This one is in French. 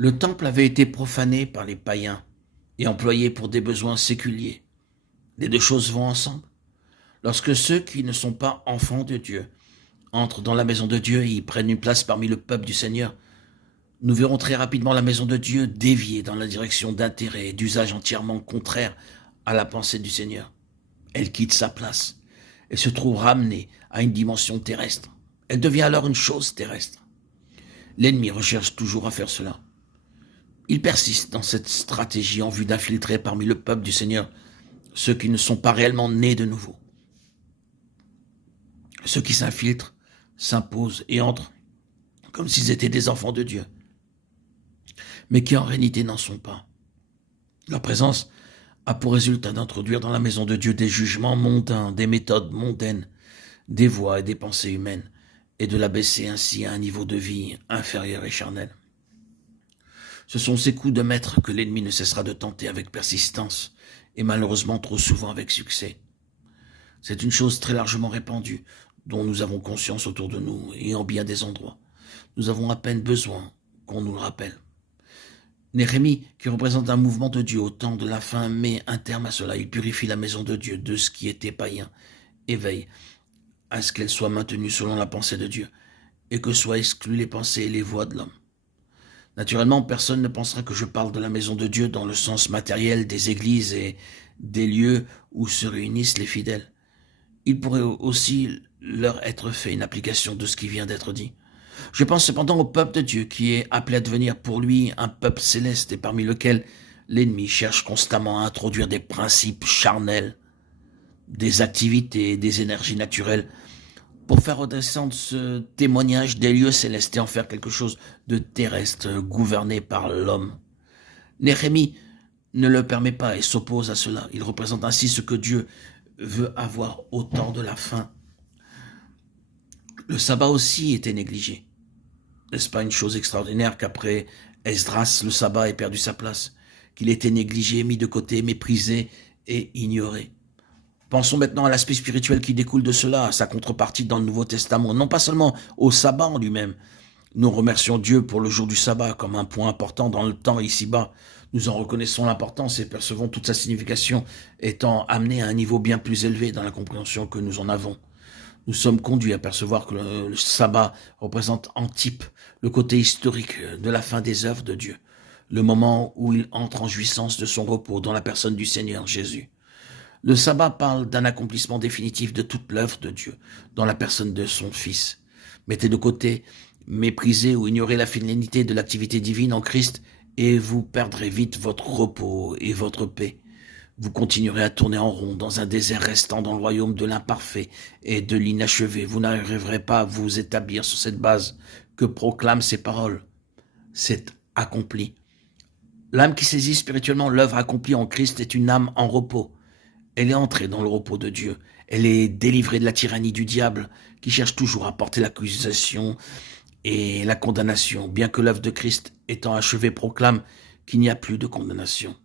Le temple avait été profané par les païens et employé pour des besoins séculiers. Les deux choses vont ensemble. Lorsque ceux qui ne sont pas enfants de Dieu entrent dans la maison de Dieu et y prennent une place parmi le peuple du Seigneur, nous verrons très rapidement la maison de Dieu dévier dans la direction d'intérêts et d'usages entièrement contraires à la pensée du Seigneur. Elle quitte sa place et se trouve ramenée à une dimension terrestre. Elle devient alors une chose terrestre. L'ennemi recherche toujours à faire cela. Il persiste dans cette stratégie en vue d'infiltrer parmi le peuple du Seigneur ceux qui ne sont pas réellement nés de nouveau. Ceux qui s'infiltrent, s'imposent et entrent comme s'ils étaient des enfants de Dieu, mais qui en réalité n'en sont pas. Leur présence a pour résultat d'introduire dans la maison de Dieu des jugements mondains, des méthodes mondaines, des voies et des pensées humaines, et de l'abaisser ainsi à un niveau de vie inférieur et charnel. Ce sont ces coups de maître que l'ennemi ne cessera de tenter avec persistance, et malheureusement trop souvent avec succès. C'est une chose très largement répandue, dont nous avons conscience autour de nous et en bien des endroits. Nous avons à peine besoin qu'on nous le rappelle. Néhémie, qui représente un mouvement de Dieu au temps de la fin, met un terme à cela. Il purifie la maison de Dieu de ce qui était païen et veille à ce qu'elle soit maintenue selon la pensée de Dieu et que soient exclues les pensées et les voies de l'homme. Naturellement, personne ne pensera que je parle de la maison de Dieu dans le sens matériel des églises et des lieux où se réunissent les fidèles. Il pourrait aussi leur être fait une application de ce qui vient d'être dit. Je pense cependant au peuple de Dieu qui est appelé à devenir pour lui un peuple céleste et parmi lequel l'ennemi cherche constamment à introduire des principes charnels, des activités, des énergies naturelles pour faire redescendre ce témoignage des lieux célestes et en faire quelque chose de terrestre gouverné par l'homme. Néhémie ne le permet pas et s'oppose à cela. Il représente ainsi ce que Dieu veut avoir au temps de la fin. Le sabbat aussi était négligé. N'est-ce pas une chose extraordinaire qu'après Esdras, le sabbat ait perdu sa place, qu'il ait été négligé, mis de côté, méprisé et ignoré. Pensons maintenant à l'aspect spirituel qui découle de cela, à sa contrepartie dans le Nouveau Testament, non pas seulement au sabbat en lui-même. Nous remercions Dieu pour le jour du sabbat comme un point important dans le temps ici-bas. Nous en reconnaissons l'importance et percevons toute sa signification étant amenée à un niveau bien plus élevé dans la compréhension que nous en avons. Nous sommes conduits à percevoir que le sabbat représente en type le côté historique de la fin des œuvres de Dieu, le moment où il entre en jouissance de son repos dans la personne du Seigneur Jésus. Le sabbat parle d'un accomplissement définitif de toute l'œuvre de Dieu, dans la personne de son Fils. Mettez de côté, méprisez ou ignorez la finalité de l'activité divine en Christ et vous perdrez vite votre repos et votre paix. Vous continuerez à tourner en rond dans un désert restant dans le royaume de l'imparfait et de l'inachevé. Vous n'arriverez pas à vous établir sur cette base que proclament ces paroles. C'est accompli. L'âme qui saisit spirituellement l'œuvre accomplie en Christ est une âme en repos. Elle est entrée dans le repos de Dieu. Elle est délivrée de la tyrannie du diable qui cherche toujours à porter l'accusation et la condamnation, bien que l'œuvre de Christ étant achevée proclame qu'il n'y a plus de condamnation.